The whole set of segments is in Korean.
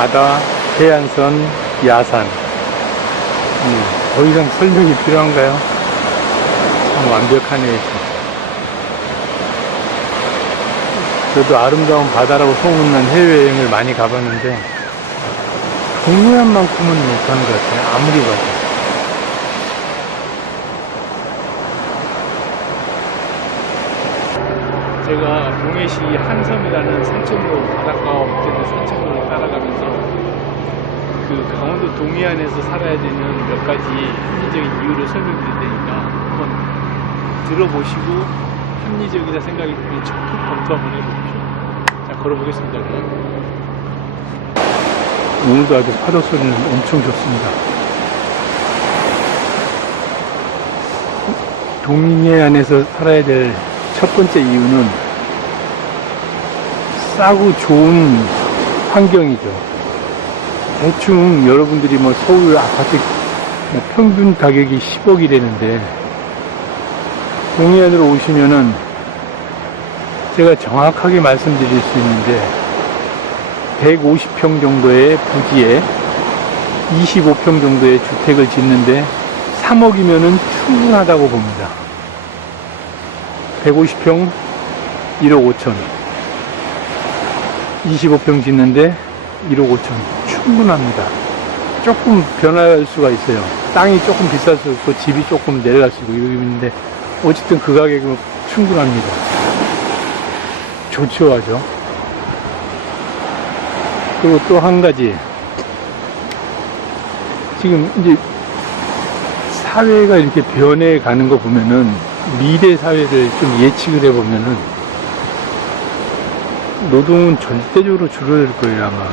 바다, 해안선, 야산. 더 이상 설명이 필요한가요? 참 완벽하네요. 저도 아름다운 바다라고 소문난 해외여행을 많이 가봤는데 동해안만큼은 못한 것 같아요. 아무리 봐도. 제가 동해시 한섬이라는 산천로, 바닷가와 붙어있는 산천로를 따라가면서 그 강원도 동해안에서 살아야 되는 몇 가지 합리적인 이유를 설명드릴 테니까 한번 들어보시고 합리적이다 생각이 들면 적극 검토 한번 해보십시오. 자, 걸어보겠습니다. 그럼. 오늘도 아주 파도 소리는 엄청 좋습니다. 동해안에서 살아야 될 첫 번째 이유는 싸고 좋은 환경이죠. 대충 여러분들이 뭐 서울 아파트 평균 가격이 10억이라는데 동해안으로 오시면은 제가 정확하게 말씀드릴 수 있는데 150평 정도의 부지에 25평 정도의 주택을 짓는데 3억이면은 충분하다고 봅니다. 150평 1억 5천, 25평 짓는데 1억 5천 충분합니다. 조금 변할 수가 있어요. 땅이 조금 비쌀 수 있고 집이 조금 내려갈 수 있고 이러는데 어쨌든 그 가격은 충분합니다. 좋죠, 아주. 그리고 또 한 가지, 지금 이제 사회가 이렇게 변해가는 거 보면은 미래 사회를 좀 예측을 해보면은 노동은 절대적으로 줄어들 거예요, 아마.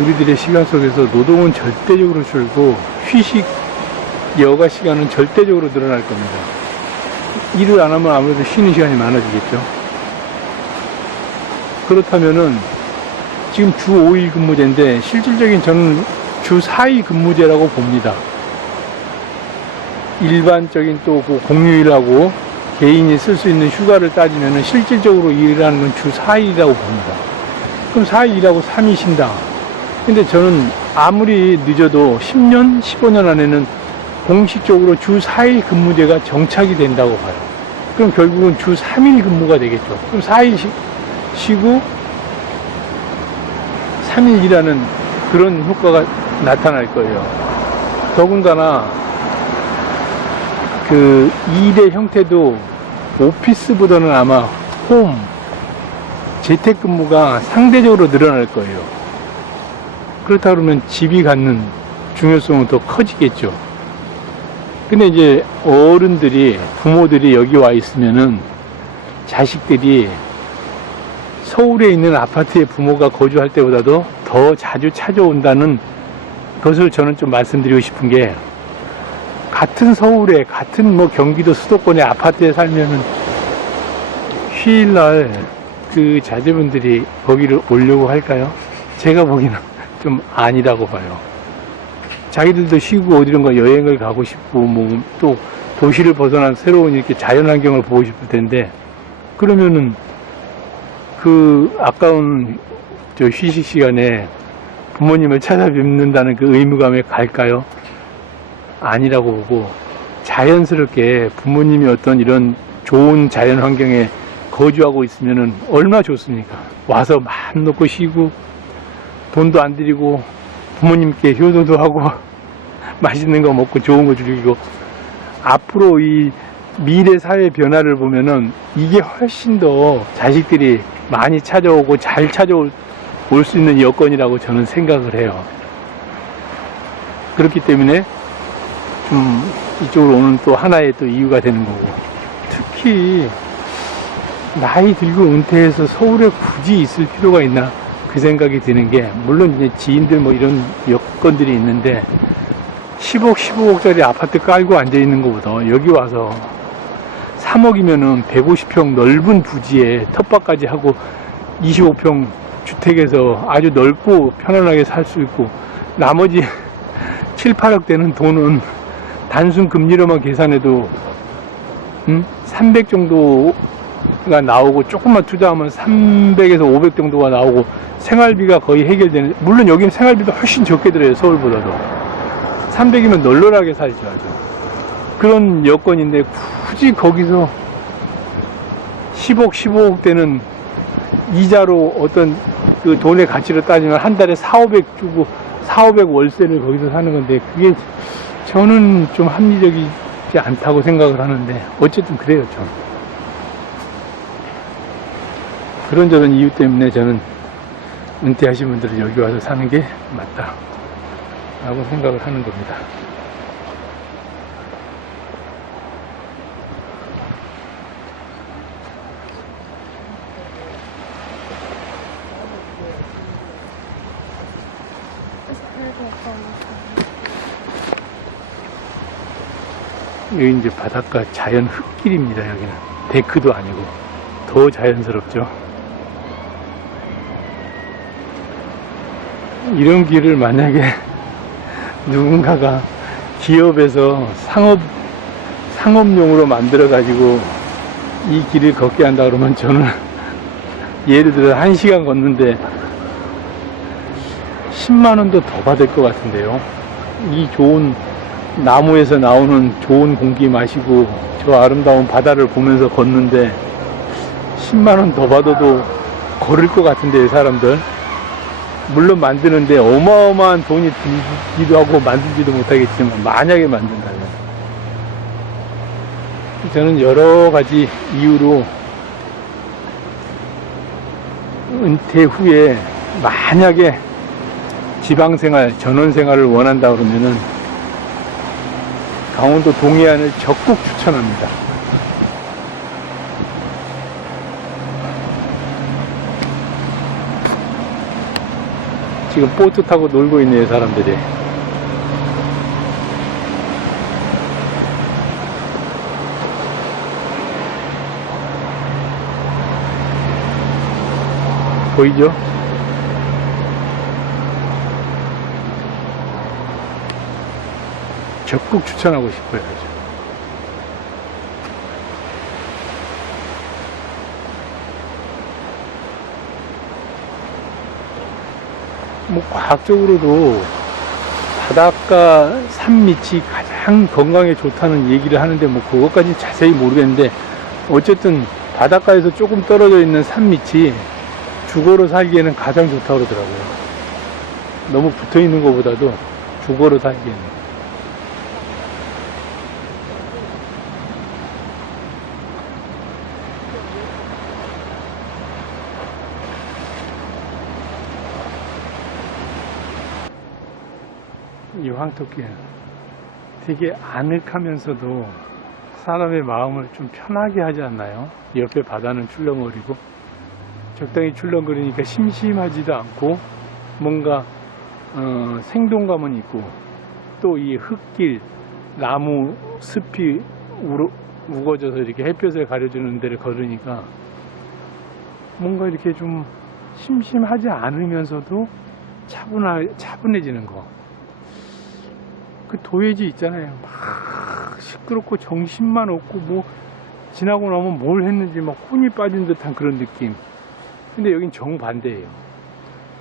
우리들의 시간 속에서 노동은 절대적으로 줄고 휴식, 여가 시간은 절대적으로 늘어날 겁니다. 일을 안 하면 아무래도 쉬는 시간이 많아지겠죠. 그렇다면은 지금 주 5일 근무제인데 실질적인 저는 주 4일 근무제라고 봅니다. 일반적인 또 그 공휴일하고 개인이 쓸 수 있는 휴가를 따지면은 실질적으로 일하는 건 주 4일이라고 봅니다. 그럼 4일 일하고 3일 쉰다. 근데 저는 아무리 늦어도 10년, 15년 안에는 공식적으로 주 4일 근무제가 정착이 된다고 봐요. 그럼 결국은 주 3일 근무가 되겠죠. 그럼 4일 쉬고 3일 일하는 그런 효과가 나타날 거예요. 더군다나 그 일의 형태도 오피스보다는 아마 홈, 재택근무가 상대적으로 늘어날 거예요. 그렇다 그러면 집이 갖는 중요성은 더 커지겠죠. 근데 이제 어른들이, 부모들이 여기 와 있으면은 자식들이 서울에 있는 아파트에 부모가 거주할 때보다도 더 자주 찾아온다는 것을 저는 좀 말씀드리고 싶은 게, 같은 서울에, 같은 뭐 경기도 수도권의 아파트에 살면은 휴일날 그 자제분들이 거기를 오려고 할까요? 제가 보기에는 좀 아니라고 봐요. 자기들도 쉬고 어디론가 여행을 가고 싶고, 뭐 또 도시를 벗어난 새로운 이렇게 자연환경을 보고 싶을 텐데, 그러면은 그 아까운 저 휴식 시간에 부모님을 찾아뵙는다는 그 의무감에 갈까요? 아니라고 보고, 자연스럽게 부모님이 어떤 이런 좋은 자연 환경에 거주하고 있으면은 얼마나 좋습니까? 와서 마음 놓고 쉬고 돈도 안 들이고 부모님께 효도도 하고 맛있는 거 먹고 좋은 거 즐기고. 앞으로 이 미래 사회 변화를 보면은 이게 훨씬 더 자식들이 많이 찾아오고 잘 찾아올 수 있는 여건이라고 저는 생각을 해요. 그렇기 때문에 좀 이쪽으로 오는 또 하나의 또 이유가 되는 거고, 특히 나이 들고 은퇴해서 서울에 굳이 있을 필요가 있나 그 생각이 드는 게, 물론 이제 지인들 뭐 이런 여건들이 있는데 10억, 15억짜리 아파트 깔고 앉아 있는 것보다 여기 와서 3억이면은 150평 넓은 부지에 텃밭까지 하고 25평 주택에서 아주 넓고 편안하게 살 수 있고, 나머지 7, 8억 되는 돈은 단순 금리로만 계산해도 300 정도 나오고 조금만 투자하면 300에서 500 정도가 나오고 생활비가 거의 해결되는, 물론 여기는 생활비도 훨씬 적게 들어요. 서울보다도 300이면 널널하게 살죠. 아주 그런 여건인데 굳이 거기서 10억 15억 되는 이자로 어떤 그 돈의 가치로 따지면 한 달에 4, 500 주고 4, 500 월세를 거기서 사는 건데, 그게 저는 좀 합리적이지 않다고 생각을 하는데, 어쨌든 그래요. 좀 그런저런 이유 때문에 저는 은퇴하신 분들은 여기 와서 사는 게 맞다 라고 생각을 하는 겁니다. 여기 이제 바닷가 자연 흙길입니다. 여기는 데크도 아니고 더 자연스럽죠. 이런 길을 만약에 누군가가 기업에서 상업용으로 만들어 가지고 이 길을 걷게 한다 그러면 저는 예를 들어 1시간 걷는데 10만원도 더 받을 것 같은데요. 이 좋은 나무에서 나오는 좋은 공기 마시고 저 아름다운 바다를 보면서 걷는데 10만원 더 받아도 걸을 것 같은데요, 사람들. 물론 만드는데 어마어마한 돈이 들기도 하고 만들지도 못하겠지만, 만약에 만든다면. 저는 여러 가지 이유로 은퇴 후에 만약에 지방생활, 전원생활을 원한다 그러면은 강원도 동해안을 적극 추천합니다. 지금 보트 타고 놀고 있네요, 사람들이. 보이죠? 적극 추천하고 싶어요. 뭐 과학적으로도 바닷가 산 밑이 가장 건강에 좋다는 얘기를 하는데, 뭐 그것까지 자세히 모르겠는데, 어쨌든 바닷가에서 조금 떨어져 있는 산 밑이 주거로 살기에는 가장 좋다고 그러더라고요. 너무 붙어 있는 것보다도 주거로 살기에는. 이 황토길 되게 아늑하면서도 사람의 마음을 좀 편하게 하지 않나요? 옆에 바다는 출렁거리고 적당히 출렁거리니까 심심하지도 않고 뭔가 생동감은 있고, 또 이 흙길, 나무 숲이 우거져서 이렇게 햇볕을 가려주는 데를 걸으니까 뭔가 이렇게 좀 심심하지 않으면서도 차분해지는 거. 그 도예지 있잖아요. 막 시끄럽고 정신만 없고, 뭐 지나고 나면 뭘 했는지 막 혼이 빠진 듯한 그런 느낌. 근데 여긴 정반대예요.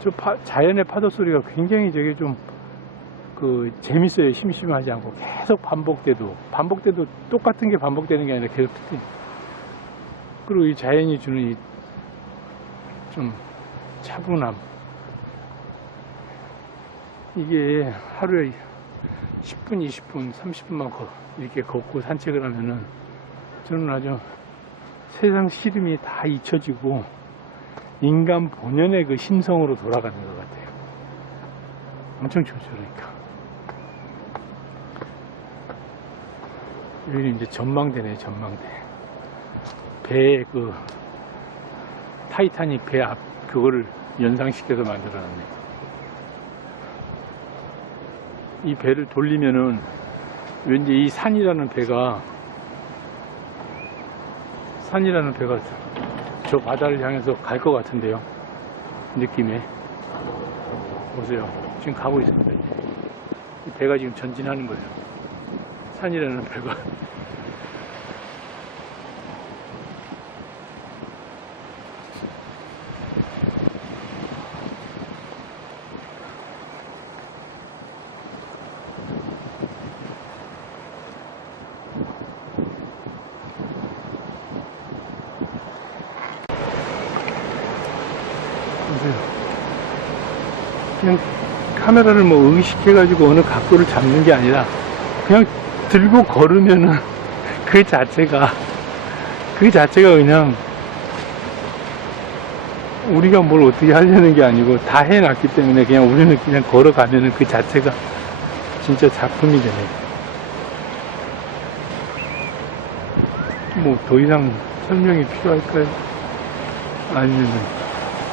저 자연의 파도 소리가 굉장히 저게 좀 재밌어요. 심심하지 않고 계속 반복돼도 똑같은 게 반복되는 게 아니라 계속 그리고 이 자연이 주는 이 좀 차분함, 이게 하루에 10분, 20분, 30분만 이렇게 걷고 산책을 하면은 저는 아주 세상 시름이 다 잊혀지고 인간 본연의 그 심성으로 돌아가는 것 같아요. 엄청 좋죠, 그러니까. 여기 이제 전망대네, 전망대. 배, 타이타닉 배 앞, 그거를 연상시켜서 만들어놨네. 이 배를 돌리면은 왠지 이 산이라는 배가 저 바다를 향해서 갈 것 같은데요. 느낌에. 보세요. 지금 가고 있습니다. 이 배가 지금 전진하는 거예요. 산이라는 배가. 보세요. 그냥 카메라를 뭐 의식해가지고 어느 각도를 잡는 게 아니라 그냥 들고 걸으면은 그 자체가 그냥 우리가 뭘 어떻게 하려는 게 아니고 다 해놨기 때문에 그냥 우리는 그냥 걸어가면은 그 자체가 진짜 작품이 되네. 뭐 더 이상 설명이 필요할까요? 아니면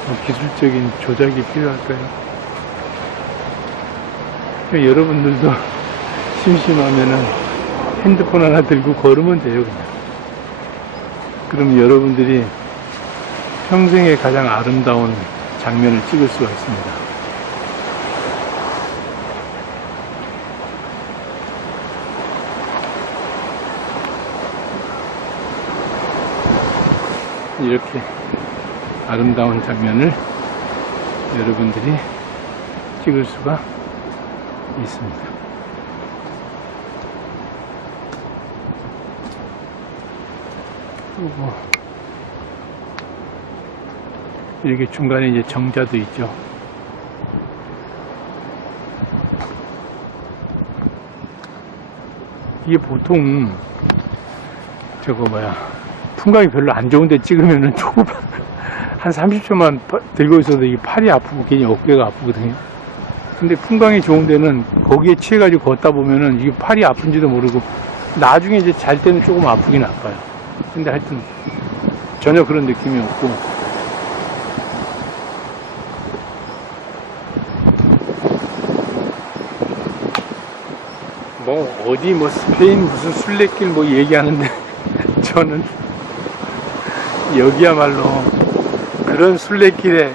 뭐 기술적인 조작이 필요할까요? 여러분들도 심심하면은 핸드폰 하나 들고 걸으면 돼요, 그냥. 그럼 여러분들이 평생에 가장 아름다운 장면을 찍을 수가 있습니다. 이렇게 아름다운 장면을 여러분들이 찍을 수가 있습니다. 그리고 이렇게 중간에 이제 정자도 있죠. 이게 보통 풍광이 별로 안 좋은데 찍으면은 한 30초만 들고 있어도 이 팔이 아프고 괜히 어깨가 아프거든요. 근데 풍광이 좋은 데는 거기에 취해가지고 걷다 보면은 이게 팔이 아픈지도 모르고 나중에 이제 잘 때는 조금 아프긴 아파요. 근데 하여튼 전혀 그런 느낌이 없고 뭐 어디 뭐 스페인 무슨 순례길 뭐 얘기하는데 저는 여기야말로 그런 순례길에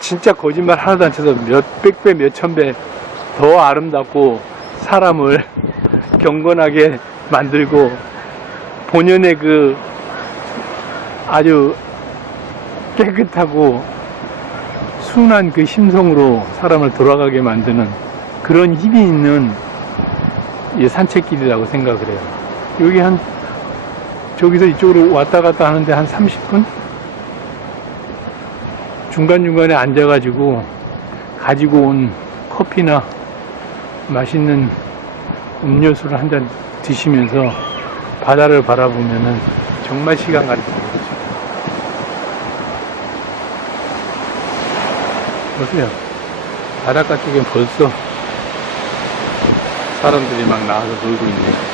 진짜 거짓말 하나도 안 쳐서 몇백 배, 몇천 배 더 아름답고 사람을 경건하게 만들고 본연의 그 아주 깨끗하고 순한 그 심성으로 사람을 돌아가게 만드는 그런 힘이 있는 산책길이라고 생각을 해요. 여기 저기서 이쪽으로 왔다 갔다 하는데 한 30분? 중간중간에 앉아가지고 가지고 온 커피나 맛있는 음료수를 한 잔 드시면서 바다를 바라보면은 정말 시간 가는 거죠. 보세요. 바닷가 쪽엔 벌써 사람들이 막 나와서 놀고 있네요.